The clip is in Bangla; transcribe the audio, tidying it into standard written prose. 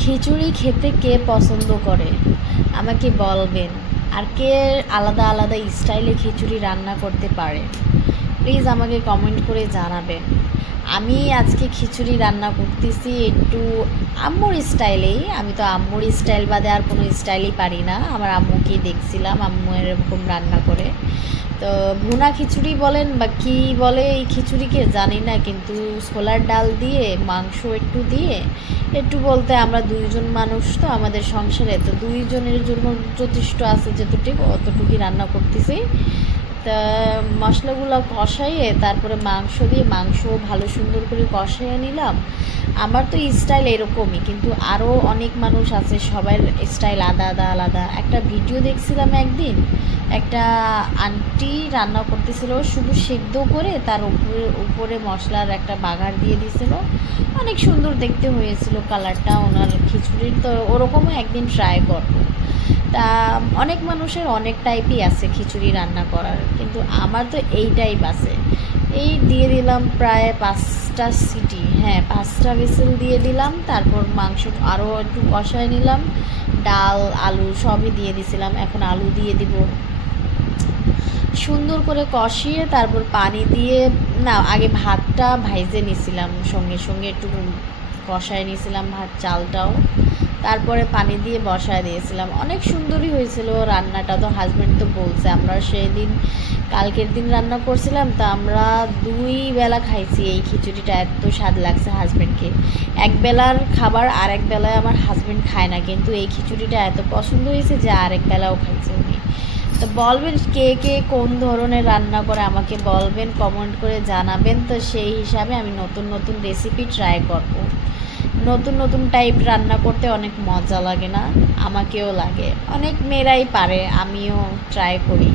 খিচুড়ি খেতে কে পছন্দ করে আমাকে বলবেন। আর কে আলাদা আলাদা স্টাইলে খিচুড়ি রান্না করতে পারে প্লিজ আমাকে কমেন্ট করে জানাবেন। আমি আজকে খিচুড়ি রান্না করতেছি একটু আম্মুর স্টাইলেই। আমি তো আম্মুর স্টাইল বাদে আর কোনো স্টাইলই পারি না। আমার আম্মুকেই দেখছিলাম আম্মু এরকম রান্না করে। তো ভুনা খিচুড়ি বলেন বা কী বলে এই খিচুড়িকে জানি না, কিন্তু ছোলার ডাল দিয়ে মাংস একটু দিয়ে, একটু বলতে আমরা দুইজন মানুষ, তো আমাদের সংসারে তো দুইজনের জন্য যথেষ্ট আছে যতটুকু অতটুকুই রান্না করতেছি। তা মশলাগুলো কষাইয়ে তারপরে মাংস দিয়ে মাংস ভালো সুন্দর করে কষাইয়ে নিলাম। আমার তো স্টাইল এরকমই, কিন্তু আরও অনেক মানুষ আছে, সবার স্টাইল আলাদা আলাদা। একটা ভিডিও দেখছিলাম একদিন, একটা আন্টি রান্না করতেছিল শুধু সেদ্ধ করে তার উপরে উপরে মশলার একটা বাগার দিয়ে দিয়েছিল। অনেক সুন্দর দেখতে হয়েছিল কালারটা ওনার খিচুড়ির। তো ওরকমও একদিন ট্রাই করব। তা অনেক মানুষের অনেক টাইপই আছে খিচুড়ি রান্না করার, কিন্তু আমার তো এই টাইপ আছে। এই দিয়ে দিলাম প্রায় 5টা সিটি, হ্যাঁ 5টা হুইসেল দিয়ে দিলাম। তারপর মাংস আরও একটু কষায় নিলাম, ডাল আলু সবই দিয়ে দিছিলাম। এখন আলু দিয়ে দিব, সুন্দর করে কষিয়ে তারপর পানি দিয়ে, না আগে ভাতটা ভাইজে নিছিলাম, সঙ্গে সঙ্গে একটু কষায় নিয়েছিলাম ভাত চালটাও, তারপরে পানি দিয়ে বসায় দিয়েছিলাম। অনেক সুন্দরই হয়েছিল রান্নাটা। তো হাজব্যান্ড তো বলছে, আমরা সেই দিন কালকের দিন রান্না করছিলাম, তো আমরা 2 বেলা খাইছি এই খিচুড়িটা, এত স্বাদ লাগছে হাজব্যান্ডকে। এক বেলার খাবার আরেক বেলায় আমার হাজব্যান্ড খায় না, কিন্তু এই খিচুড়িটা এত পছন্দ হয়েছে যে আরেক বেলাও খাইছে উনি। তো বলবেন কে কে কোন ধরনের রান্না করে আমাকে বলবেন, কমেন্ট করে জানাবেন। তো সেই হিসাবে আমি নতুন নতুন রেসিপি ট্রাই করব। নতুন নতুন টাইপ রান্না করতে অনেক মজা লাগে না? আমাকেও লাগে। অনেক মেয়েরাই পারে, আমিও ট্রাই করি।